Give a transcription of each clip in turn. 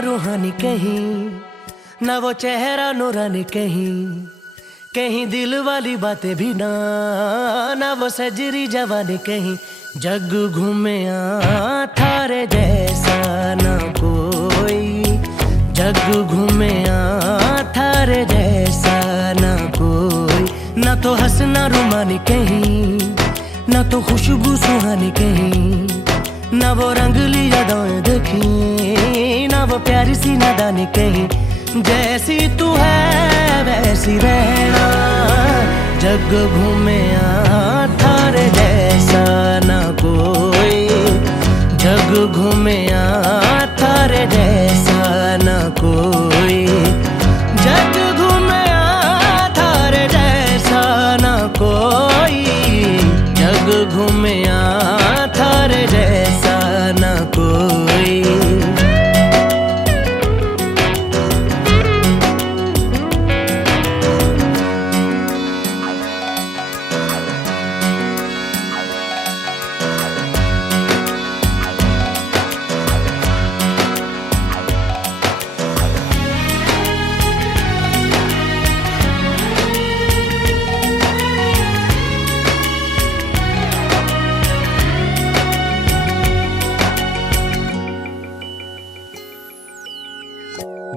रूहानी कहीं, ना वो चेहरा नूरानी कहीं, कहीं दिल वाली बातें भी ना वो सजरी जवानी कहीं। जग घूमे थारे जैसा ना कोई, जग घूमे थारे जैसा ना कोई। ना तो हंसना रुमानी कहीं, ना तो खुशबू सुहानी कहीं, ना वो रंगली यादें देखी, ना वो प्यारी सी नादानी कहीं। जैसी तू है वैसी रहना, जग घूमे थारे जैसा ना कोई, जग घूमे थारे जैसा ना कोई, जग घूमे थारे जैसा ना कोई, जग घूमे थारे जैसा ना कोई।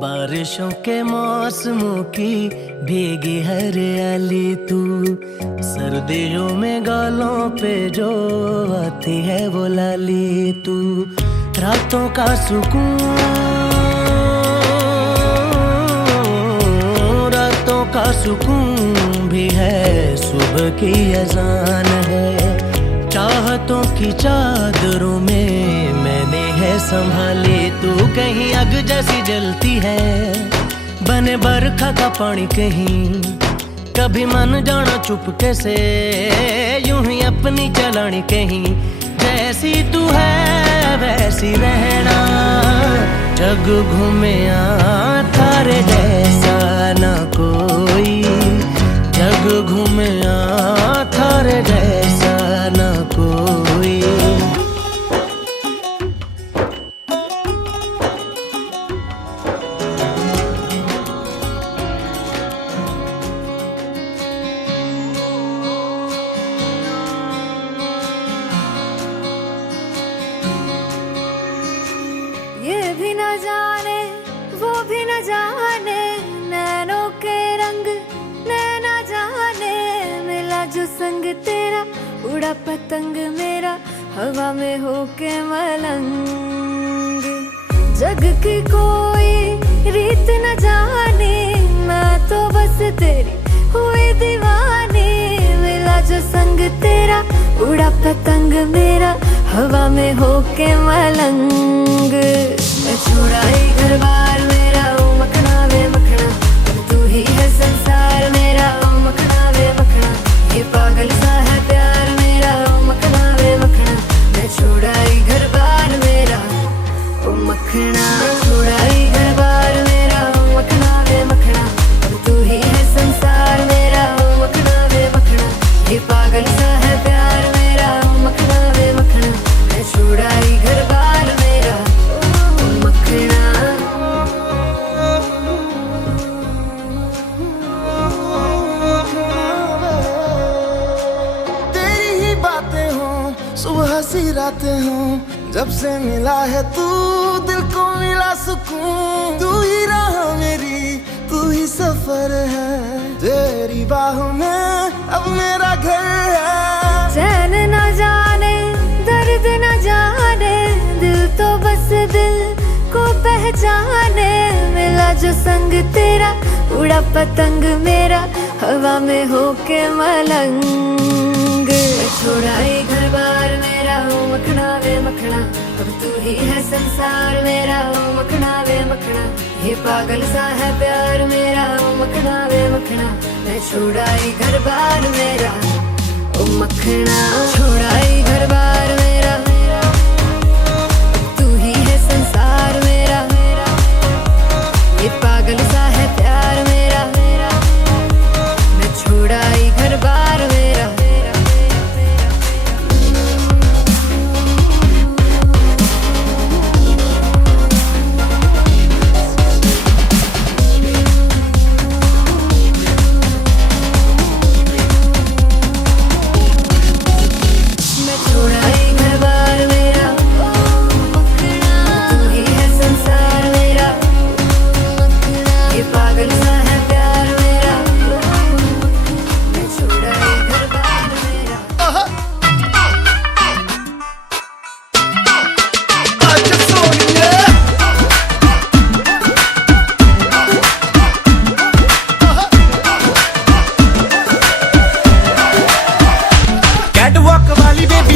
बारिशों के मौसमों की भीगी हरियाली तू, सर्दियों में गालों पे जो आती है वो लाली तू। रातों का सुकून, रातों का सुकून भी है, सुबह की अजान है। चाहतों की चादरों में मैंने है संभाली तू, कहीं आग जैसी जलती है, बने बरखा का पानी कहीं। कभी मन जाना चुपके से, यूं ही अपनी चलानी कहीं। जैसी तू है वैसी रहना, जग घूमे थारे जैसा ना कोई, जग घूमे थारे जैसा ना कोई। ये भी न जाने वो भी न जाने, नैनों के रंग नैना जाने। मिला जो संग तेरा, उड़ा पतंग मेरा, हवा में होके मलंग। जग की कोई रीत न जाने, मैं तो बस तेरी हुई दीवानी। मिला जो संग तेरा, उड़ा पतंग मेरा, हवा में होके मलंग। मैं छुड़ाई घर बार मेरा, ओ मखना वे मखना, तू ही है संसार मेरा, ओ मखना वे मखना। ये पागल सा है प्यार मेरा, ओ मखना वे मखना। मैं छुड़ाई घर बार मेरा, ओ मखना। छुड़ाई घर बार मेरा, ओ मखना वे मखना, तू ही है संसार मेरा, ओ मखना वे मखना। ये पागल सा है प्यार मेरा, ओ मखना वे मखना। मैं छुड़ाई घर बार मेरा, ओ मखना। तेरी ही बातें हो, सुबह सी रातें हो, जब से मिला है तू, दिल को मिला सुकून। तू ही राह मेरी, तू ही सफर है, तेरी बाहों में अब मेरा घर है। चैन न जाने, दर्द न जाने, दिल तो बस दिल को पहचाने। मिला जो संग तेरा, उड़ा पतंग मेरा, हवा में होके मलंग। छुड़ाई घर बार मेरा, ओ मखना वे मखना, अब तू ही है संसार मेरा, ओ मखना वे मखना। ये पागल सा है प्यार मेरा, ओ मखना वे मखना। मैं छुड़ाई घर बार मेरा, ओ मखना। छुड़ाई घर बार मेरा, तू ही है संसार मेरा। ये पागल सा है प्यार मेरा, मैं छुड़ाई घर बार मेरा।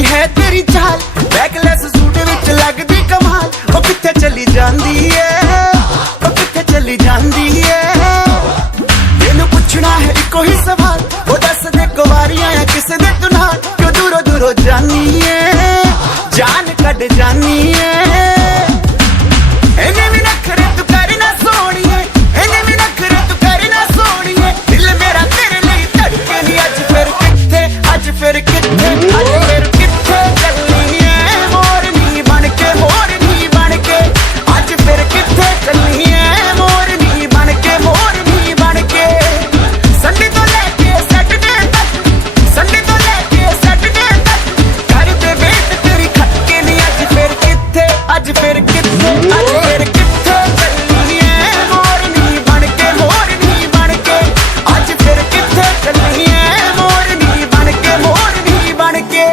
है तेरी चाल, बैकलेस सूट विच लगदी कमाल। ओ किथे चली जांदी है, ओ किथे चली जांदी है। तेनू पुछना है इको ही सवाल, ओ दस दे कुवारी आया किसे दे तू नाल। क्यों दूरों दूरों जानी है, जान कट जानी है। इन्हें भी नखरे तू करना सोनिए, इन्हें भी नखरे तू करना सोनिए। दिल मेरा तेरे लिए धड़के नहीं। अज फिर किथे, अज फिर किथे, अज फिर किथे चलनी है मोरनी बनके, मोरनी बनके। अज फिर किथे चलनी है मोरनी बनके, मोरनी बनके। संडे तो लेके सैटरडे तक, संडे तो लेके सैटरडे तक कर दे वेट तेरी खटके नहीं। अज फिर किथे, अज फिर किथे, अज फिर किथे चलनी है मोरनी बनके, मोरनी बनके। अज फिर किथे चलनी है मोरनी बनके, मोरनी बनके।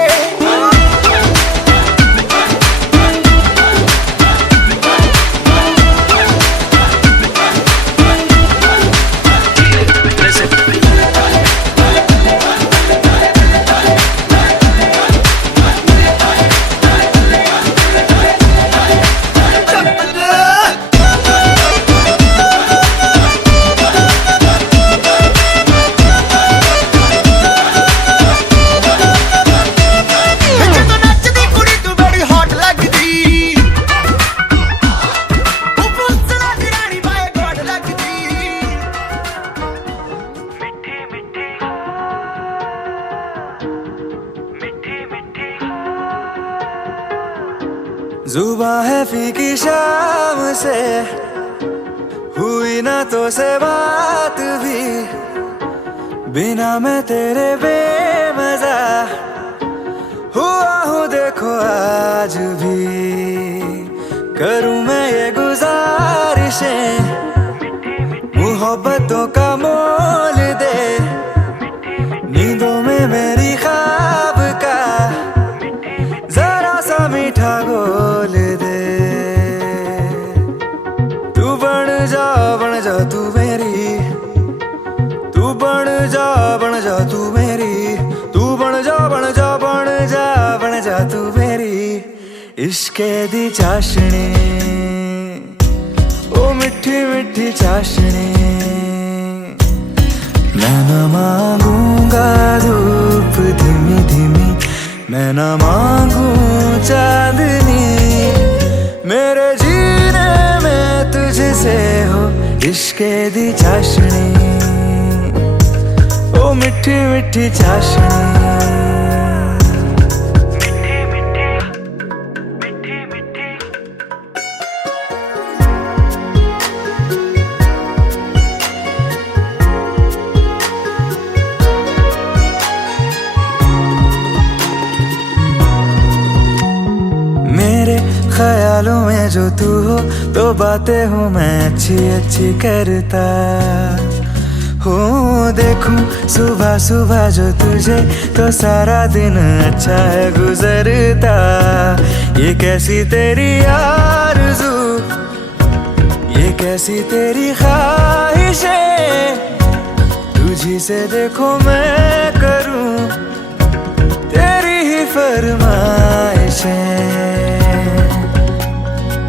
ਜਦੋਂ ਨੱਚਦੀ ਕੁੜੀ ਤੂੰ ਬੜੀ ਹੌਟ ਲੱਗਦੀ, ਉਹ ਪੁੱਛਣਾ ਦੀ ਰਾਣੀ ਬਾਏ ਗੋਡ ਲੱਗਦੀ। ਮਿੱਠੀ ਮਿੱਠੀ ਮਿੱਠੀ ਮਿੱਠੀ जुबां है फीकी शाम से, हुई ना तो से बात भी। बिना मैं तेरे बेमजा हुआ हूँ देखो आज भी। करूँ मैं ये गुजारिशें, मोहब्बतों का मोल दे। नींदों में मेरी ख्वाब का जरा सा मीठा घोल दे। तू बन जा तू मेरी, तू बन जा तू मेरी। तू बन जा बन जा बन जा बन जा तू मेरी। इश्के दी चाशनी, ओ मिठी मिठी चाशनी। मैं न मांगूंगा धूप धीमी धीमी, मैं न मांगू चांदनी। मेरे जीने में तुझसे हो इश्के दी चाशनी, ओ मिठी मिठी चाशनी। मेरे ख्यालों में जो तू हो तो बातें हूँ मैं अच्छी अच्छी करता। हो देखूं सुबह सुबह जो तुझे तो सारा दिन अच्छा है गुजरता। ये कैसी तेरी आरज़ू, ये कैसी तेरी ख्वाहिशें। तुझी से देखो मैं करूं तेरी ही फरमाइशें।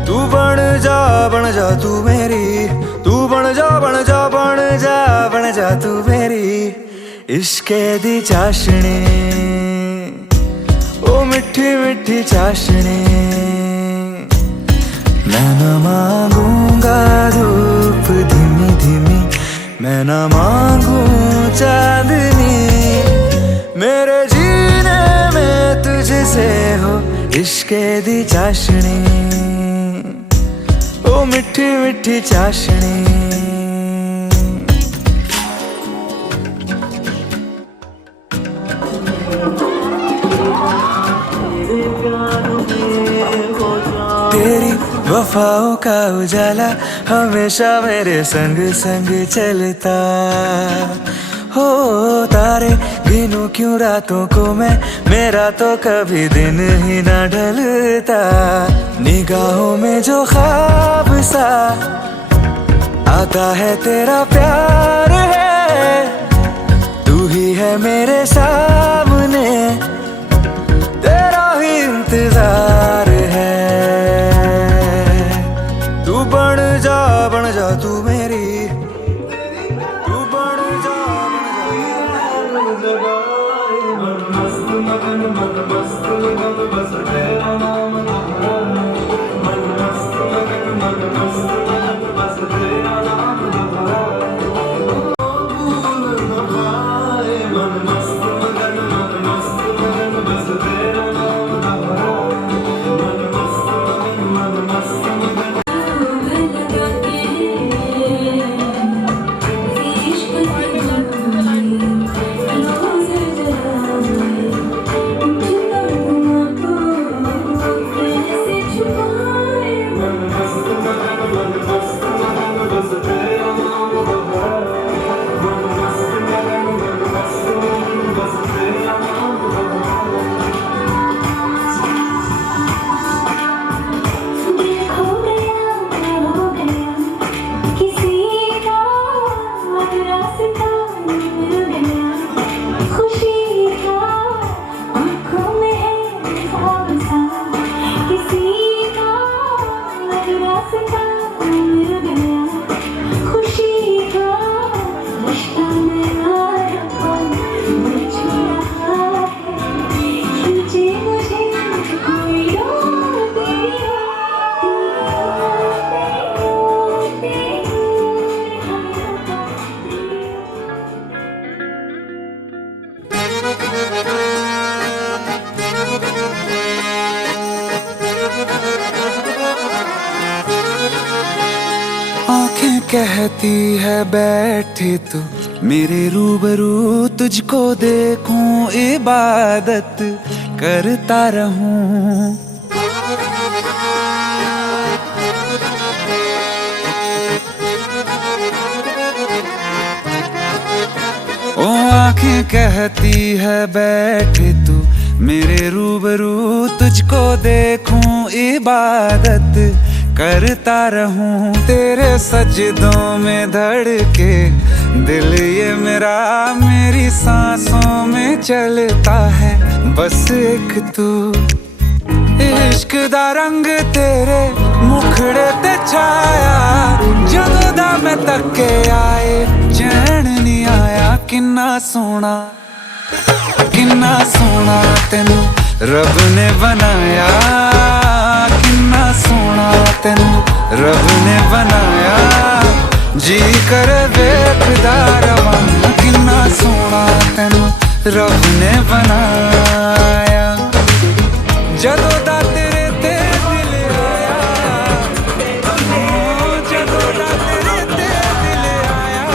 तू बन जा तू मेरी, तू बन जा बन जा बन जा बन जा तू मेरी। इश्के दी चाशनी, ओ मिठी मिठी चाशनी। मैं न मांगूंगा धूप धीमी धीमी, मैं न मांगू चांदनी। मेरे जीने में तुझसे हो इश्के दी चाशनी, ओ मिठी मिठी चाशनी। तेरी वफाओं का उजाला हमेशा मेरे संग संग चलता। हो तारे गिनूं क्यों रातों को मैं, मेरा तो कभी दिन ही ना ढलता। निगाहों में जो ख्वाब सा आता है तेरा प्यार है। तू ही है मेरे सामने, तेरा कहती है बैठे तू मेरे रूबरू, तुझको देखूं इबादत करता रहूं। ओ आंखें कहती है बैठे तू मेरे रूबरू, तुझको देखूं इबादत करता रहूं। तेरे सजदों में धड़के दिल ये मेरा, मेरी सांसों में चलता है बस एक तू। इश्क दा रंग तेरे मुखड़े ते छाया, जदों दा मैं तके आए चैन नहीं आया। किन्ना सोना तेनू रब ने बनाया, किन्ना सोना तेनू रब ने बनाया। जी कर वेखदा रवां, किन्ना सोना तेनू रब ने बनाया। जदों दा तेरे ते दिल आया, जदों दा तेरे ते दिल आया।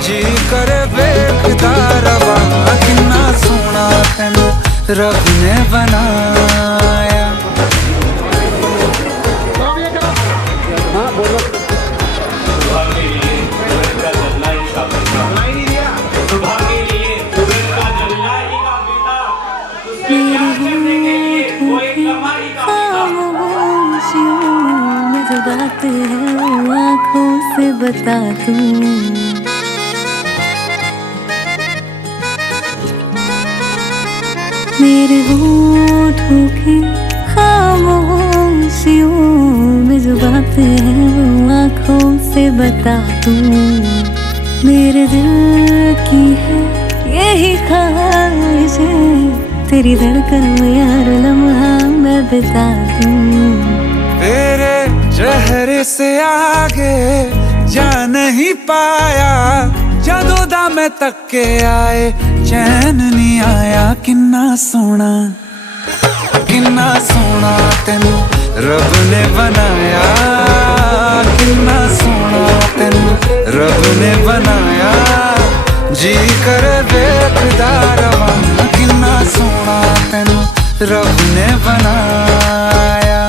जी कर वेखदा रवां, किन्ना सोना तेनू रब ने बनाया। बात है वो आँखों से बता दूं। मेरे होठों की खामोशियों में जो बात है वो आँखों से बता दूं। मेरे दिल की है यही ख्वाहिश है, तेरी धड़कन में हर लम्हा मैं बिता दूं। तेरे चेहरे से आगे जा नहीं पाया, जदों दा मैं तके आए चैन नहीं आया। किन्ना सोना तेनू रब ने बनाया, किन्ना सोना तेनू रब ने बनाया। जी कर वेखदा रवां, किन्ना सोना तेनू रब ने बनाया।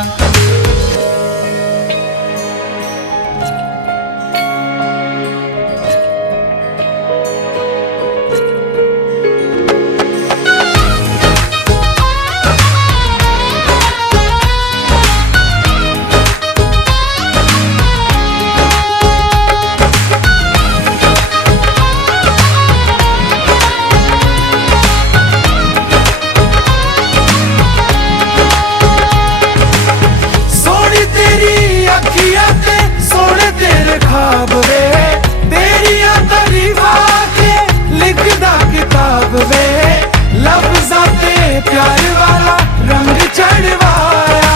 प्यार वाला रंग चढ़वाया,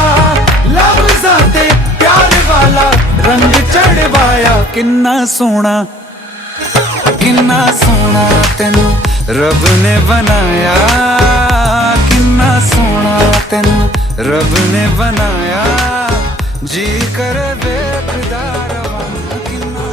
लफ्ज़ां ते प्यार वाला रंग चढ़वाया। किन्ना सोना तेनू रब ने बनाया, किन्ना सोना तेनू रब ने बनाया। जी कर वेखदा रवां, किन्ना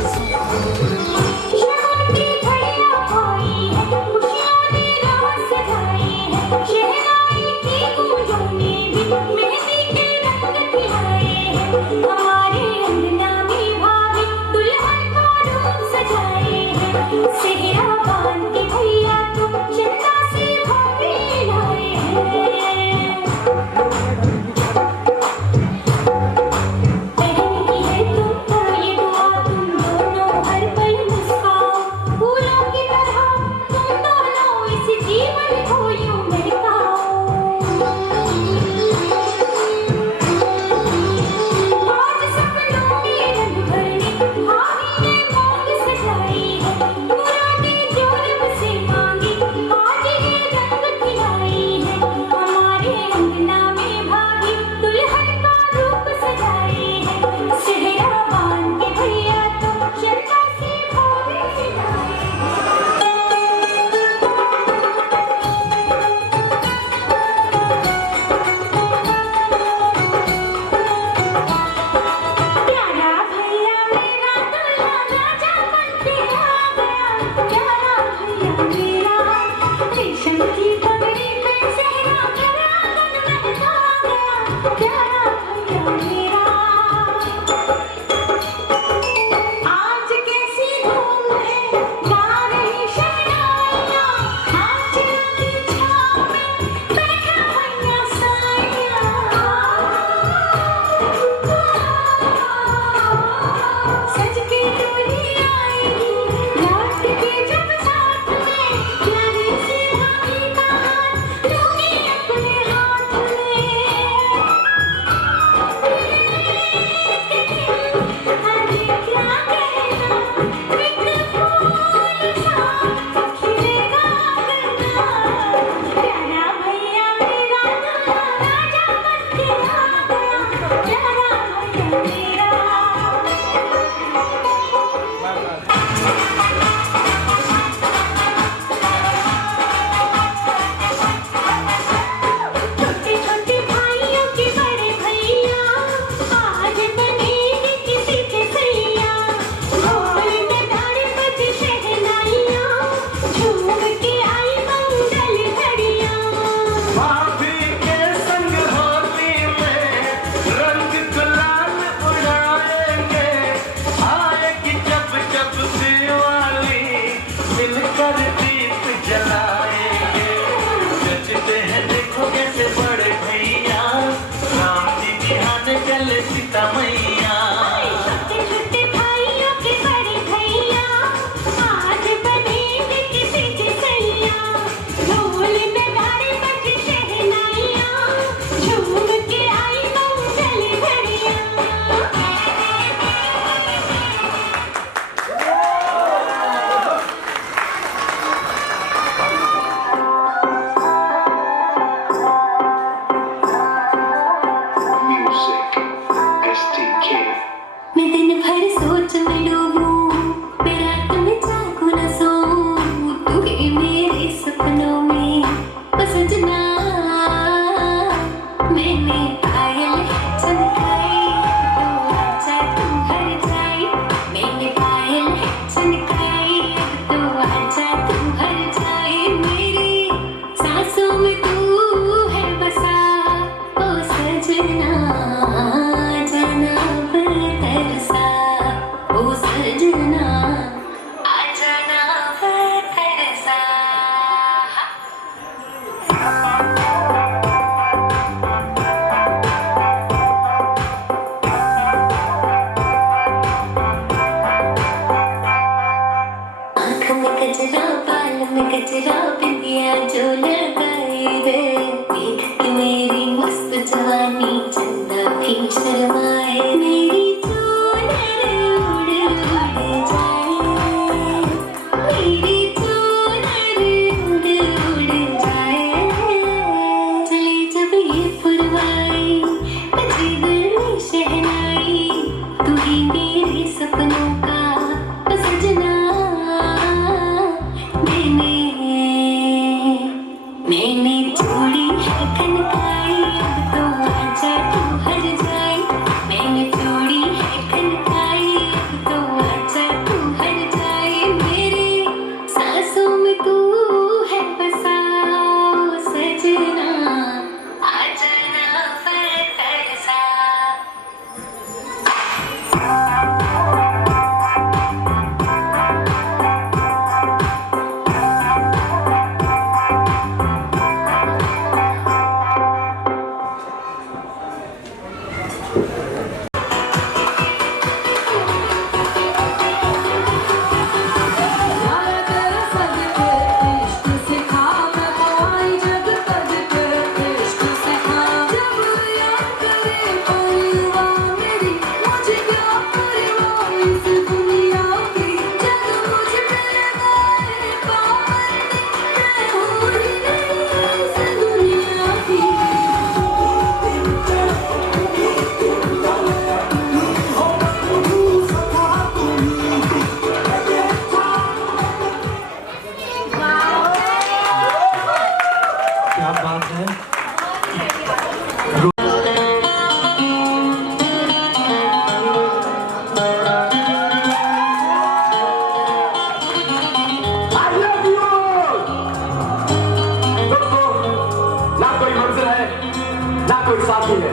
पहन की मैंने पायल चमकाई तो आजा तू हर जाए मैंने पायल चमकाई तो आजा तू हर जाए मेरी सांसों में तू है बसा ओ सजना जाना तरसा ओ सजना आ जाना तरसा आँख में गजरा बाल में गजरा बिंदिया जो लगाई रे देख के मेरी मस्त जवानी चंदा भी शर्माए मेरी चूनर उड़ उड़ जाए मेरी चूनर उड़ उड़ जाए चले जब ये पुरवाई बजी दिल में शहनाई तू ही मेरे सपनों का सजना मैंने चूड़ी है खनकाई अब तो आजा तू हर जाए मैंने चूड़ी है खनकाई अब तो आजा तू हर जाए मेरे सांसों में तू है बसा ओ सजना आ जाना तरसा क्या बात है। ना कोई मंजिल है ना कोई साथी है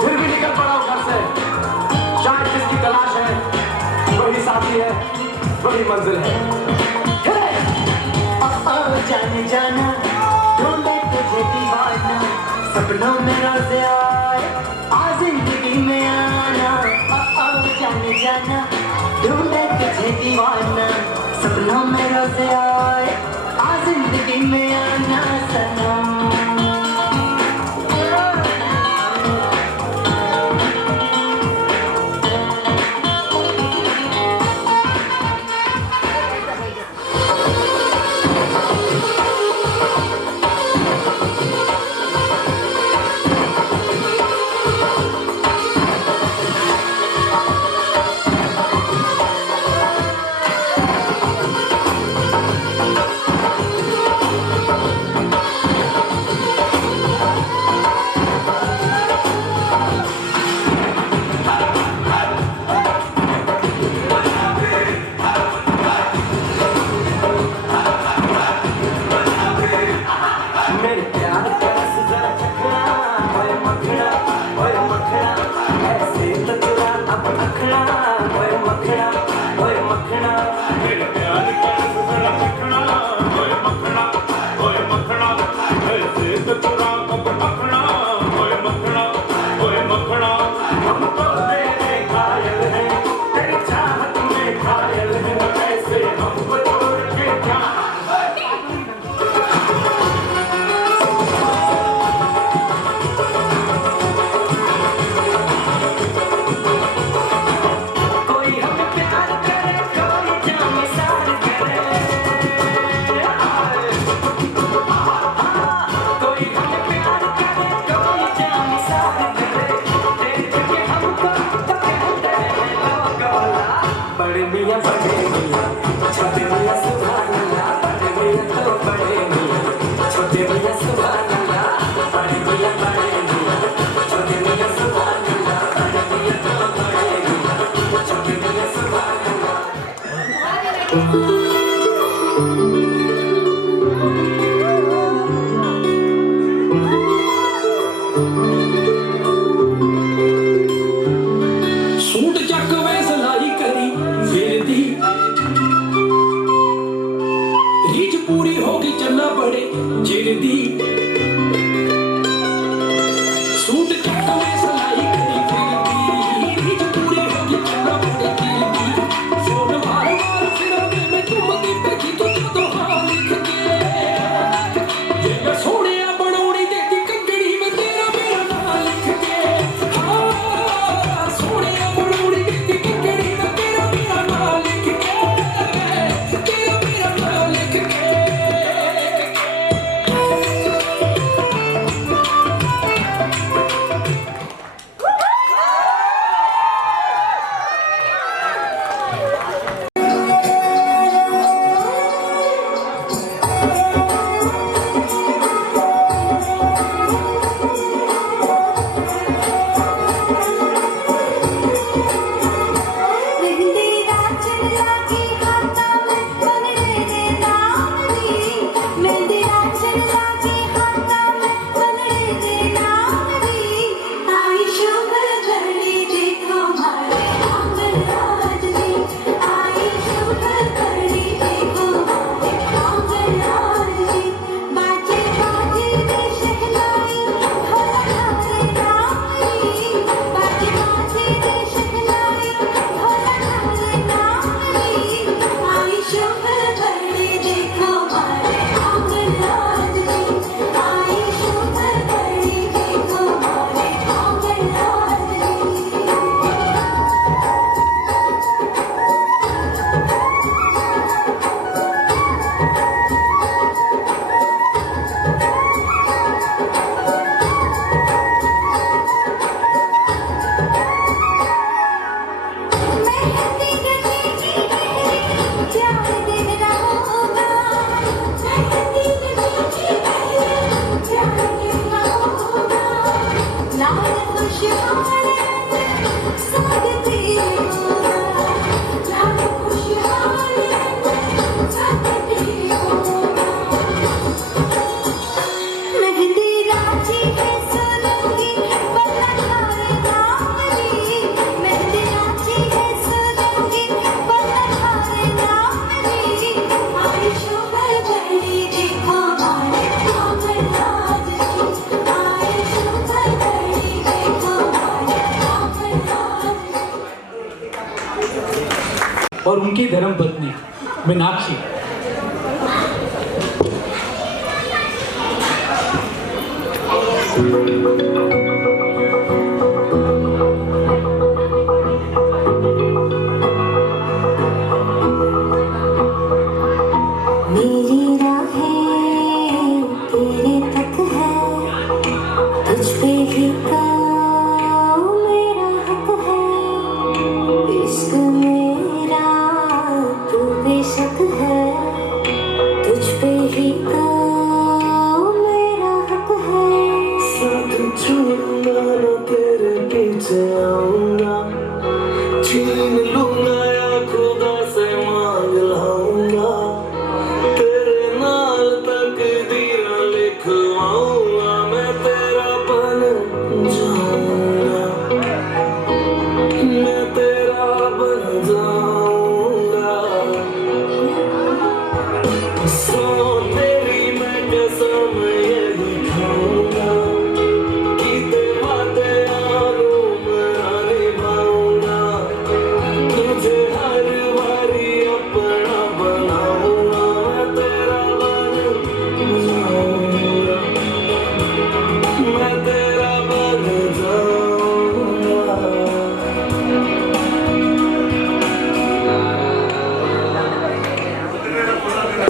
फिर भी निकल पड़ा हूं घर से शायद जिसकी तलाश है वही साथी है वही मंजिल है जाने जाना ढूंढे तुझे दीवाना सपनों में रोज आए आ जिंदगी में आना जाने जाना ढूंढे तुझे दीवाना सपनों में रोज आए आ जिंदगी में आना सनम और उनकी धर्मपत्नी मीनाक्षी। मेरी राहें तेरे तक है, तुझ पे ही तो मेरा हक है। इश्क मेरा तू बेशक है, तुझ पे ही तो मेरा हक है। साथ छोड़ूंगा ना तेरे पीछे आऊंगा, छीन लूंगा या खुदा से मांग लाऊंगा, तेरे नाल तकदीर लिखवाऊंगा, मैं तेरा बन जाऊंगा, मैं तेरा बन जाऊंगा। सो तेरी मैं कसम यही खाऊंगा, कीते वादे यारों मैं निभाऊंगा, तुझे हर बारी अपना बनाऊंगा, मैं तेरा बन जाऊंगा, मैं तेरा बन जाऊंगा।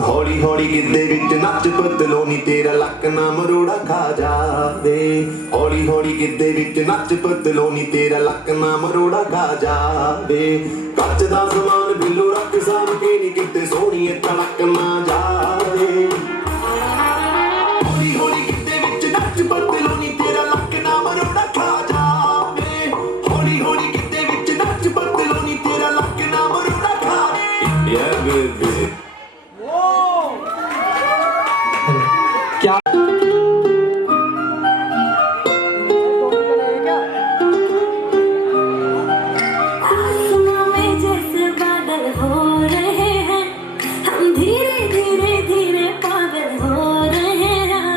हौली हौली गिद्धे विच नच पतलोनी तेरा लक ना मरोड़ा खा जावे, हौली हौली गिद्धे विच नच पतलोनी तेरा लक ना मरोड़ा खा जावे, कच दा समान बिल्लो रख साम के नी किते सोहणी तलक ना जावे, हौली हौली गिद्धे विच नच पतलोनी तेरा लक ना मरोड़ा खा जावे, हौली हौली गिद्धे विच नच पतलोनी तेरा लक ना मरोड़ा खा जावे। आसमां में जैसे बादल हो रहे हैं, हम धीरे धीरे धीरे पागल हो रहे हैं।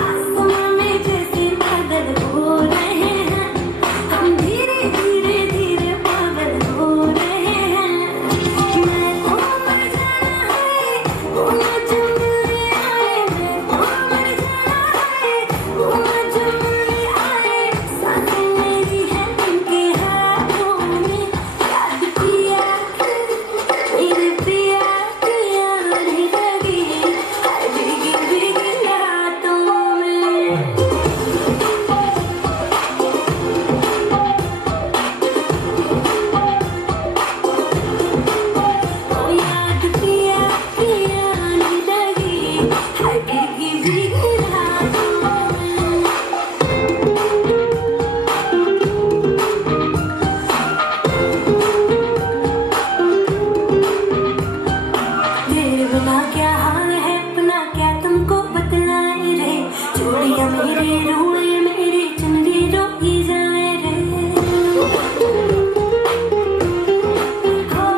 आसमां में जैसे बादल हो रहे हैं, हम धीरे धीरे धीरे पागल हो रहे हैं। मैं तो मर जाना है, वो मुझे मिलने आए, मैं तो मर जाना है, वो मुझे मिलने आए। सांसें मेरी है उनके हाथों में, याद पिया मेरे पिया पिया नहीं लगी, हाय भीगी भीगी रातों में। ओ याद पिया पिया नहीं लगी, हाय भीगी भीगी रातों में। तेरे बिना क्या हाल है अपना क्या तुमको बतलाए रे, चूड़ियां मेरे रोए मेरी चुनरी रोई जाए रे। हो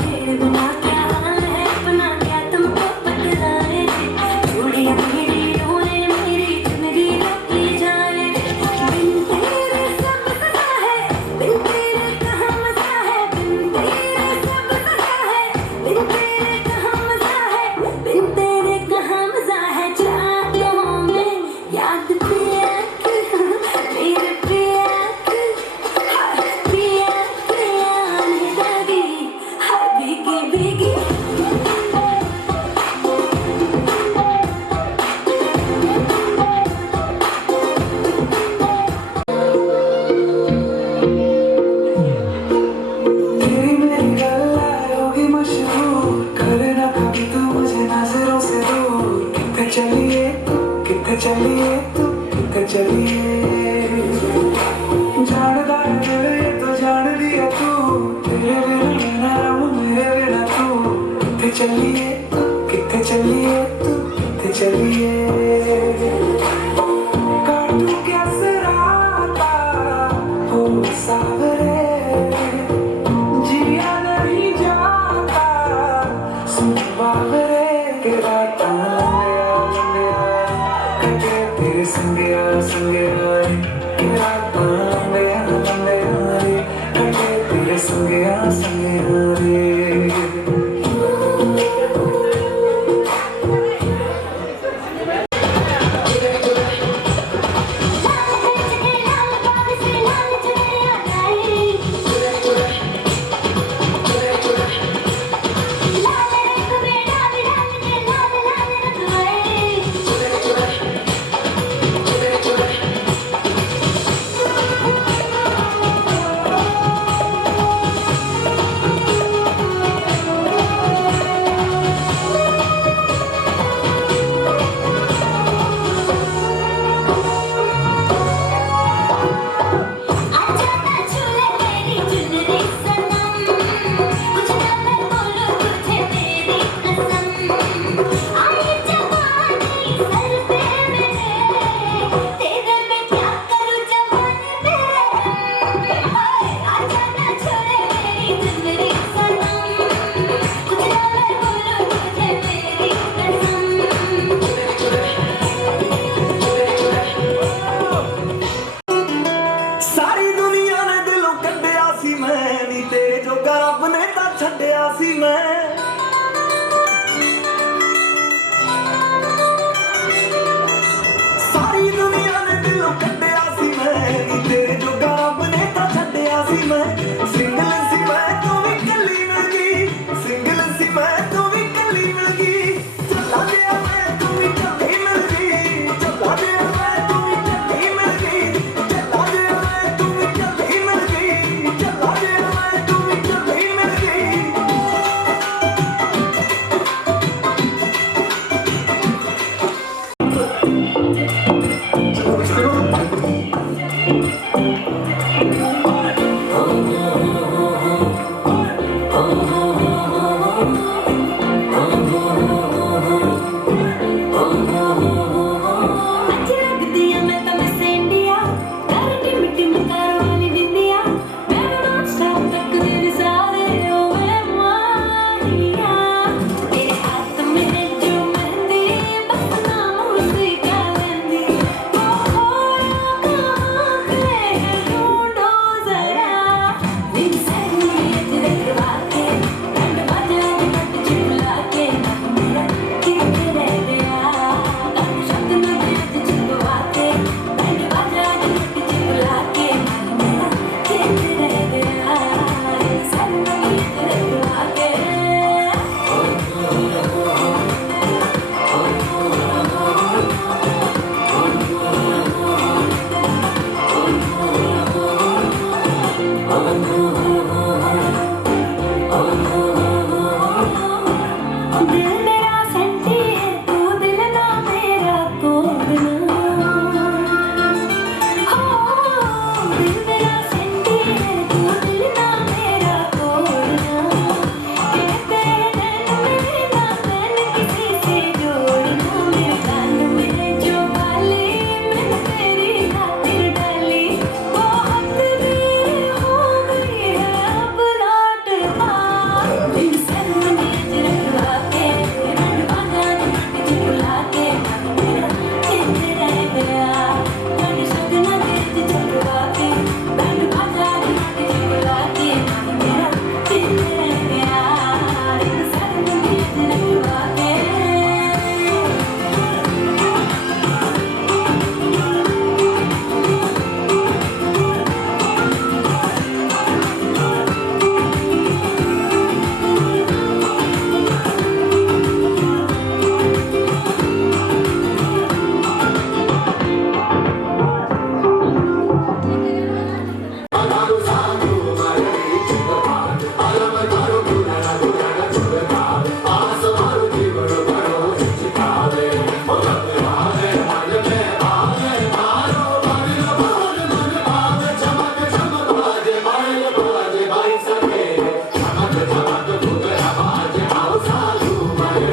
तेरे बिना क्या हाल है अपना क्या तुमको बतलाए रे, चूड़ियां मेरी रोए मेरी चुनरी रोई जाए रे। बिन तेरे सब सजा है, बिन तेरे कहाँ मजा है, बिन तेरे सब सजा है, बिन तेरे कहाँ मजा है, बिन तेरे कहाँ मजा है। चाहतों में याद पिया की, मेरे पिया की, हाय पिया पिया नहीं लगी, हाय भीगी भीगी। तेरी मेरी गल्ला होगी मशहूर, करना कभी तू मुझे नजरों से दूर। कितने चलिए तू, कितने चलिए तू, कितने चलिए। जानदा है ये तो जान दिया तू, तेरे बिना मेरा राम मेरे बिना तू। कितने चलिए तू, कितने चलिए तू, कितने चलिए। काटू कैसे राता हो सावरे, जिया नहीं जाता सुन बावरे के राता लंबिया कटे तेरे संगिया संगिया के राता।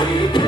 Thank you.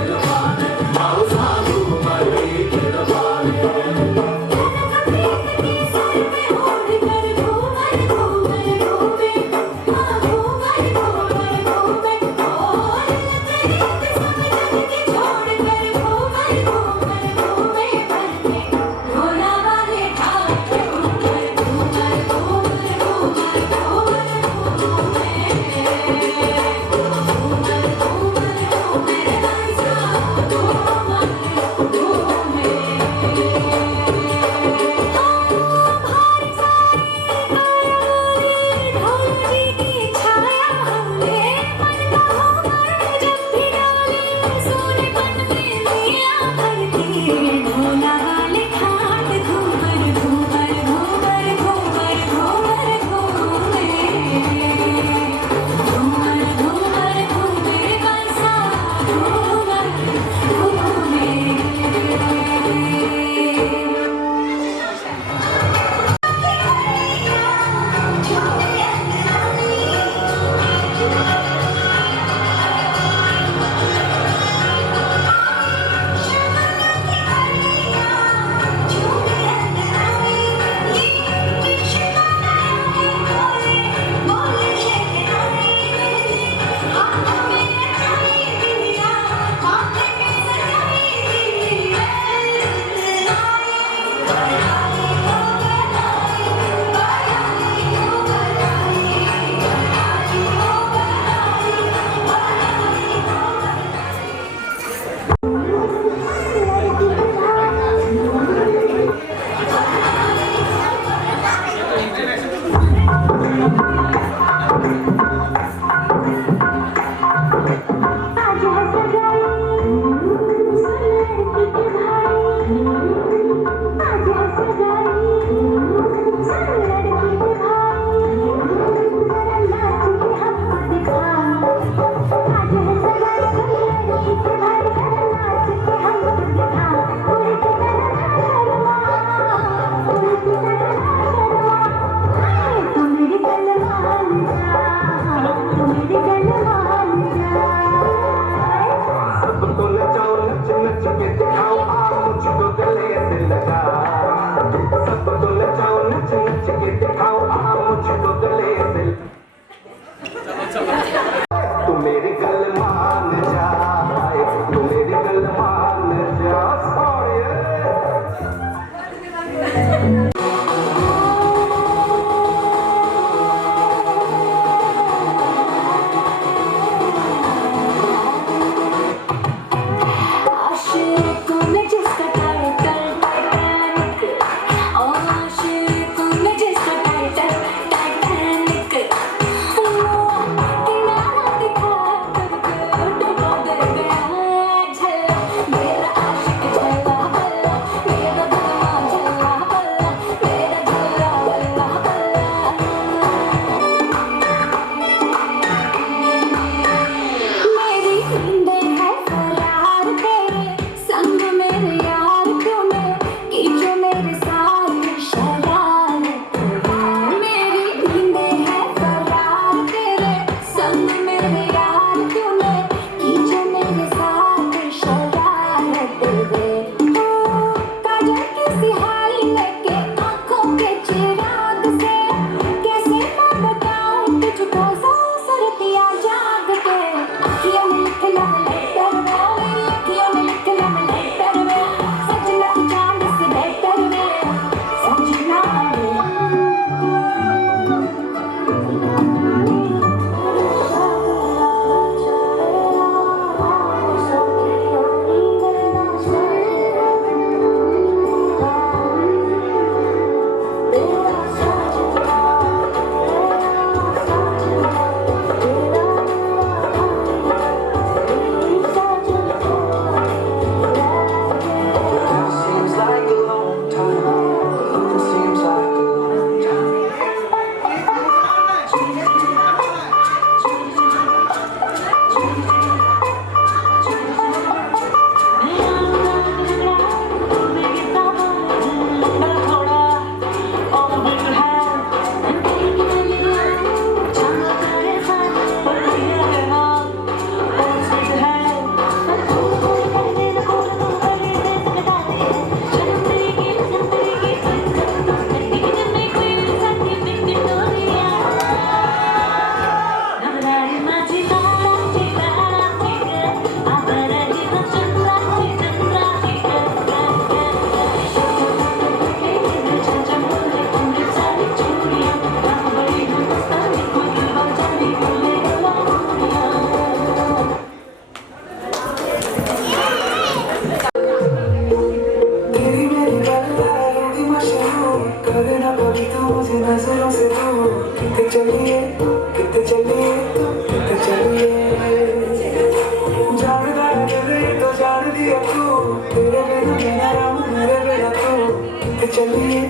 दिया तू, तेरे बिना मेरा राम, मेरे बिना तू, कितने चलिए,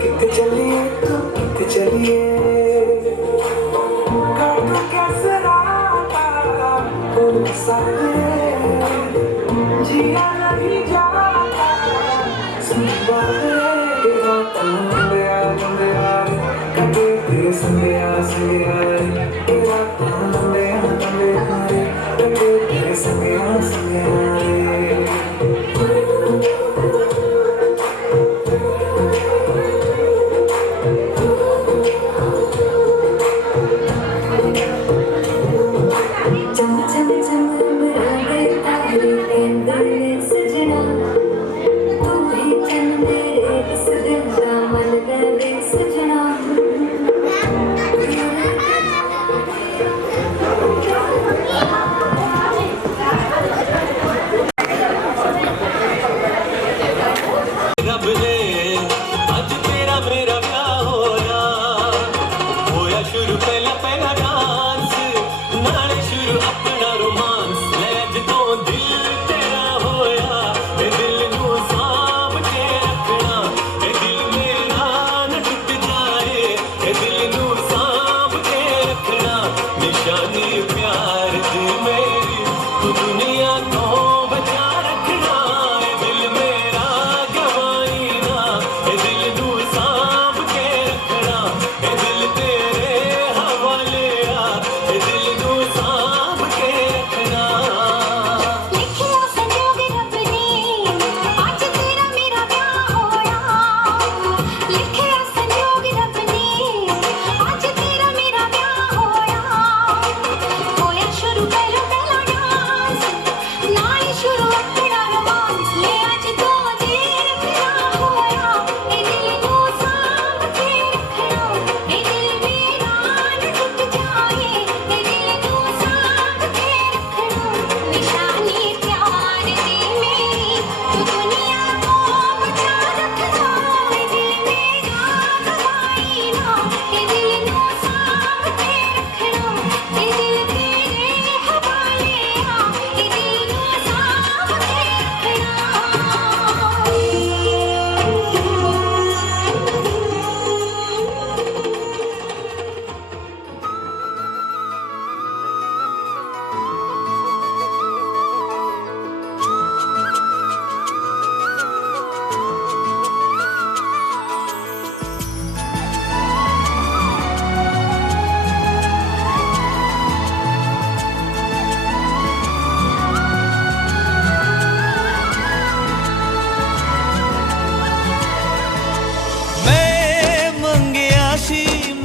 कितने चलिए, कितने चलिए। कर दो कैसे राता, कोई सारे जिया नहीं जाता, संभाले के राता, संध्या संध्या, कटे तेरे संध्या संध्या, के राता संध्या संध्या, कटे तेरे संध्या संध्या।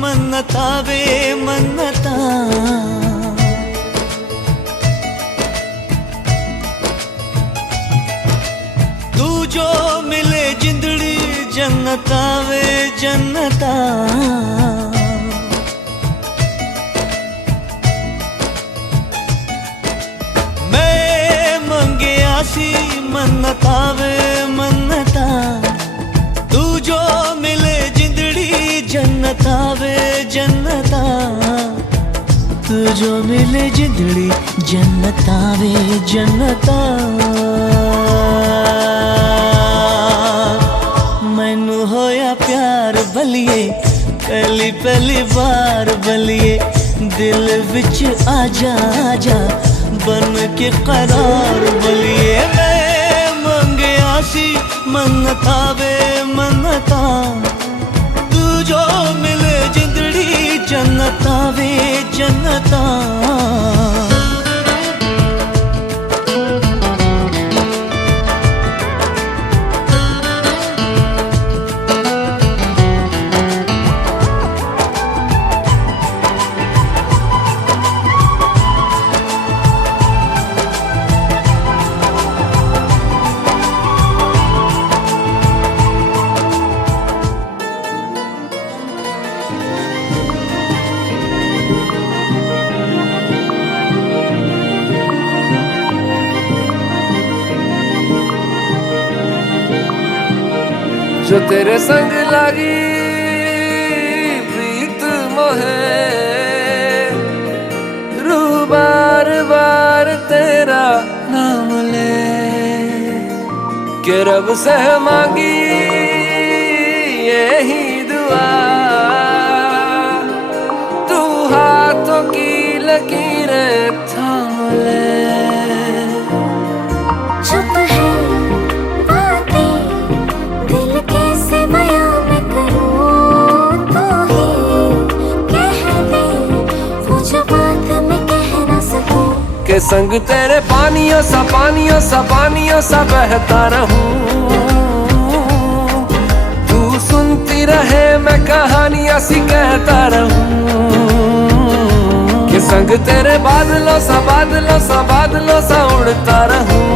मन्नता वे मन्नता, तू जो मिले जिंदड़ी जन्नता वे जन्नता। मैं मंगिया सी मन्नता वे मन्नता, तू जो मिले जिंदड़ी जन्नता वे जन्नता, तू जो मिले जिंदड़ी जन्नता वे जन्नता। मैनू होया प्यार बलिए पहली पहली बार बलिए, दिल विच आजा आजा बन के करार बलिए। मैं मंगिया सी मन्नता वे मन्नता, तू जो मिले जिंदड़ी जन्नता वे जन्नता। जो तेरे संग लागी प्रीत मोहे, रूह बार बार तेरा नाम ले। कि रब से मांगी यही दुआ, तू हाथों की लकीरें थाम ले। चुप है बातें दिल कैसे बयां मैं करूं, तू ही कह दे वो जो बात मैं कह ना सकूं। के संग तेरे पानियों सा बहता रहूं, तू सुनती रहे मैं कहानियां सी कहता रहूं। के संग तेरे बादलों सा उड़ता रहूं,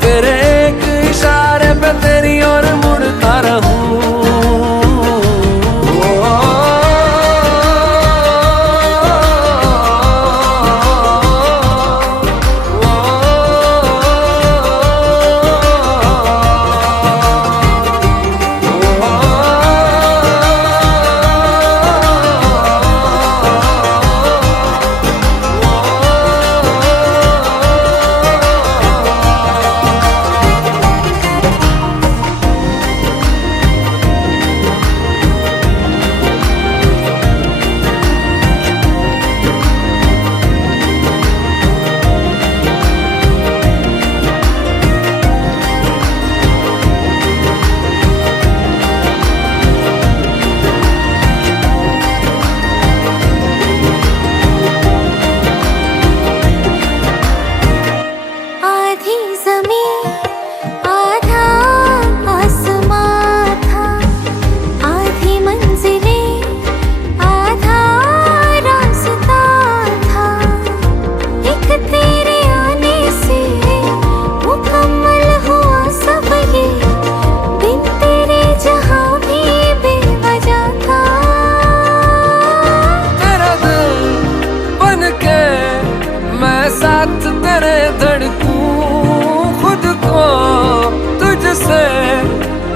तेरे एक इशारे पे तेरी ओर मुड़ता रहूं।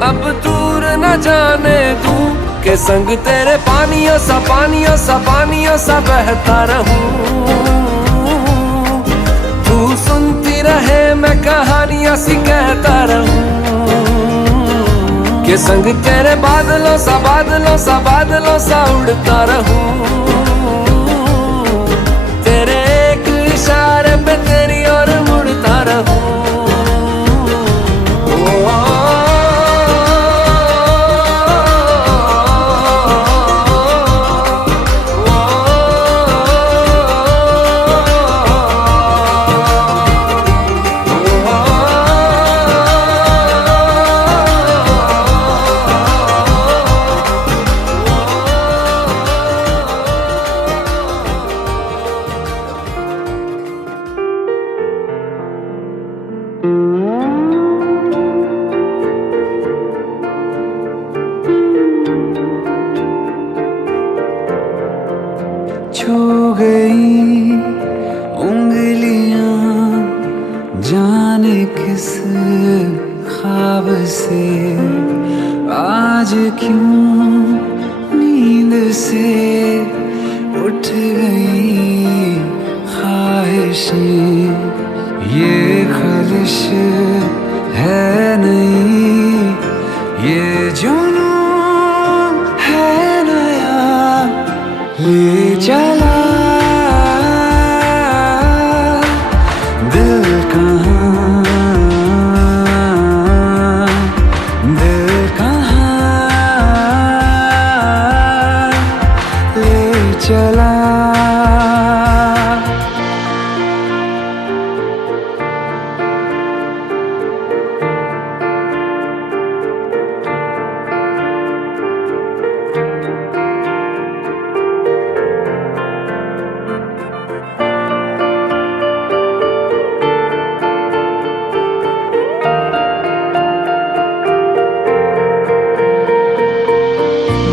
अब दूर न जाने दूं, के संग तेरे पानियों सा बहता रहूं, तू सुनती रहे मैं कहानियां सी कहता रहूं। के संग तेरे बादलों सा उड़ता रहूं, तेरे एक इशारे पे तेरी ओर मुड़ता रहूं। छू गई उंगलियां जाने किस ख्वाब से, आज क्यों नींद से उठ गई ख्वाहिशें। ये ख्वाहिश है नहीं, ये जुनून है नया, ले चला दिल कहाँ ले चला।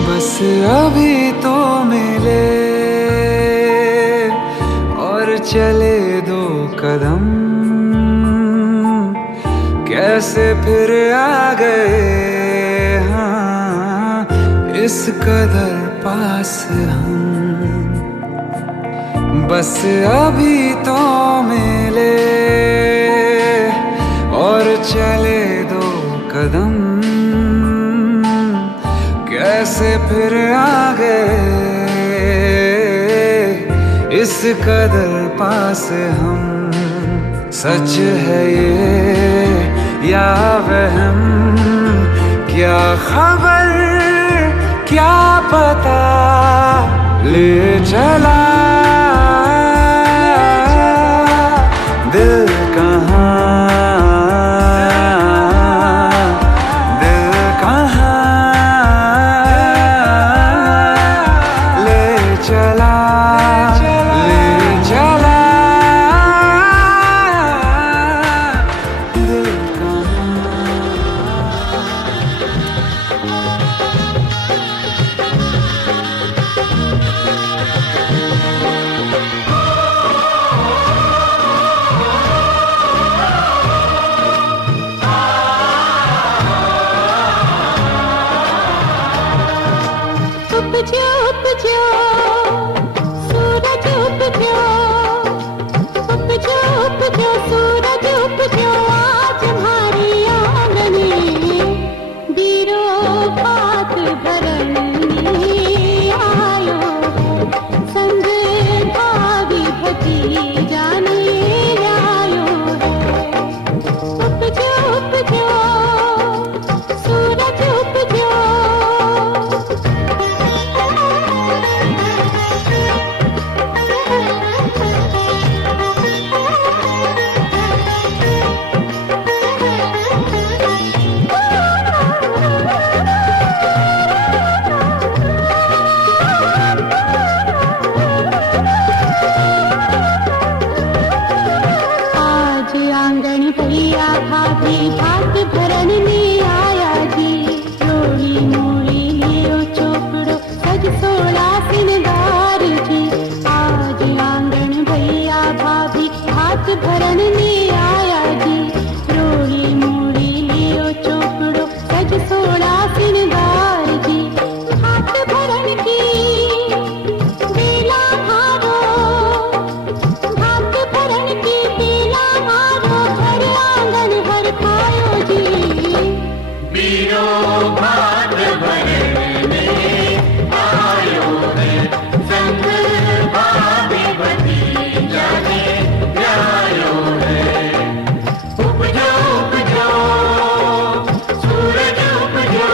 बस अभी तो मिले और चले दो कदम, कैसे फिर आ गए हाँ इस कदर पास हम। बस अभी तो मिले कदम कैसे फिर आगे, इस कदर पास हम, सच है ये या वहम, क्या खबर क्या पता ले चला दिल कहाँ, दिल कहाँ ले चला, ले चला दिल कहाँ। उपजो सूरज उपजो, उपजो सूरज उपजो, आज हमारी आंगने बीरो भात भरने आयो, संग भाभी भतीजा ने आयो है। उपजो सूरज उपजो, भैया भाभी भात भरन में आया जी, रोड़ी मोड़ी लियो चोपड़ो सज सोला सिनगार जी, आज आंगन भैया भाभी भात भरन में आया जी, रोड़ी मोड़ी लियो चोपड़ो सज सोला सिनगार जी, भात भरन की बेला भारो, भात भरन की बेला भारो, आंगन भर खायो जी, बीरो भात भरने आयो है, संग भाभी भतीजा ने आयो है। उपजो उपजो सूरज उपजो,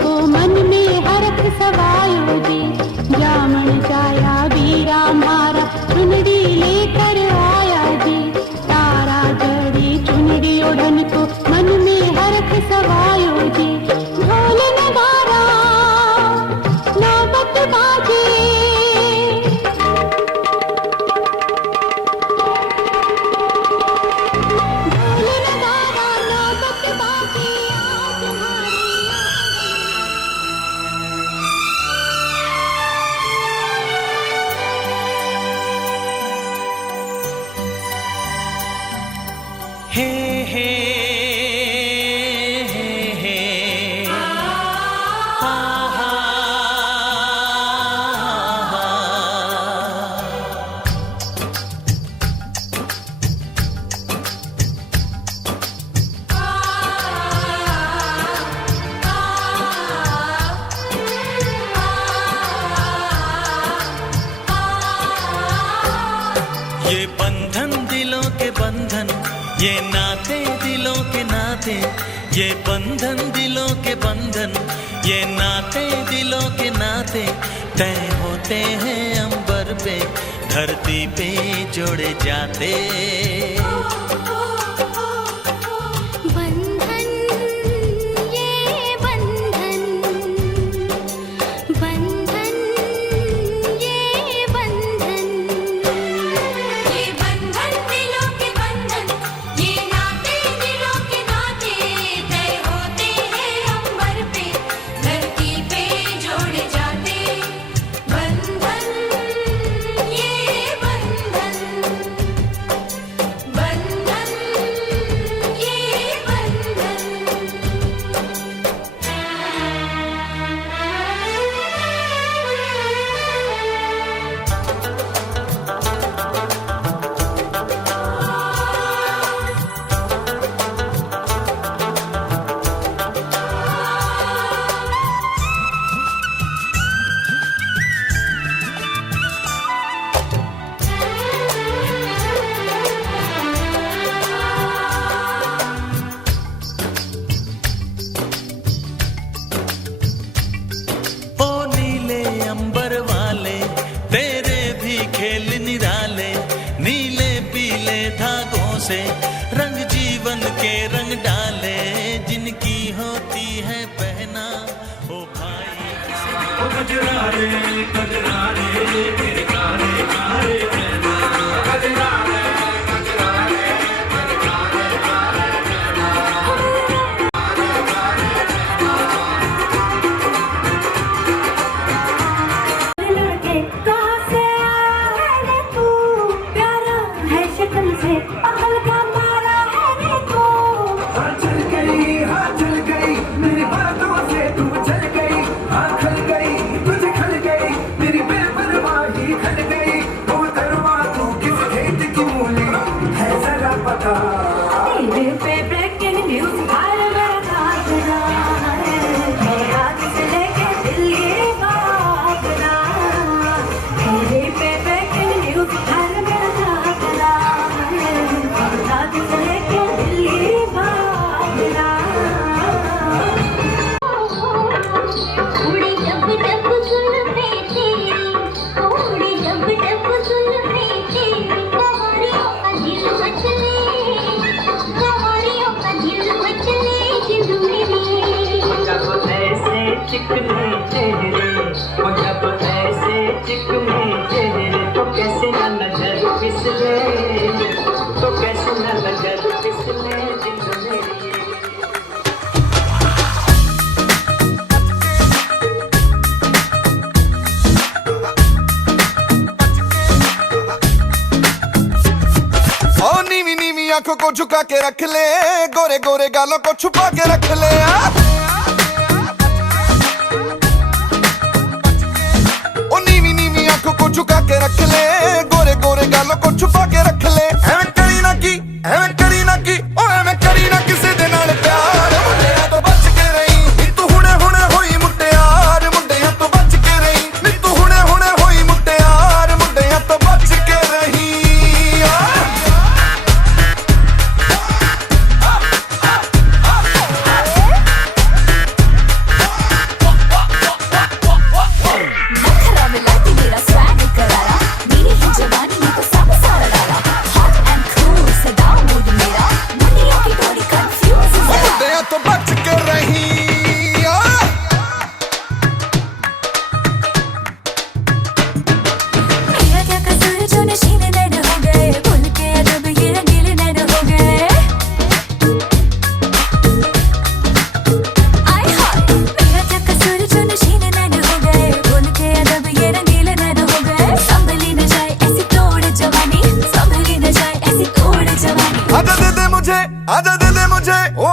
को मन में हरख सवायो जी, जामन जाया बीरा मारा चुनड़ी लेकर आया जी, तारा जड़ी चुनड़ी ओढ़न को मन में हरख सवायो जी, ढोल नगारा नौबत बाजे, ढोल नगारा नौबत बाजे, आज हमारी हे हे हे हा हा ये बंधन दिलों के बंधन, ये नाते दिलों के नाते, ये बंधन दिलों के बंधन, ये नाते दिलों के नाते, तय होते हैं अंबर पे धरती पे जोड़े जाते। बंधन ये बंधन, बंधन ये बंधन, चिकने चेहरे और जब ऐसे चिकने चेहरे तो कैसे न नजर फिसले, तो कैसे न नजर फिसले दिल मेरी। नीवी नीवी आंखों को झुका के रख ले, गोरे गोरे गालों को छुपा के रख ले। ओ नीवी नीवी आंखों को झुका के रख ले, गोरे गोरे गालों को छुपा के रख ले। एवें करी ना की, एवें करी ना की, ओ एवें करी ना किसी दे नाल प्यार। मुंडिया तो बच के रही, नी तू हुणे हुणे होई मुटियार। मुंडिया तो बच के रही, नी तू हुणे हुणे होई मुटियार। मुंडिया तो बच के रही। तो बच के रही। मेरा क्या कसूर जो नशीले नैन हो गए, भूल के अदब ये रंगीले नैन हो गए। आय हाय, मेरा क्या कसूर जो नशीले नैन हो गए, भूल के अदब ये रंगीले नैन हो गए। संभली न जाए ऐसी तोड़ जवानी, संभली न जाए ऐसी तोड़ जवानी। आजा दे दे मुझे, आजा दे दे मुझे, ओ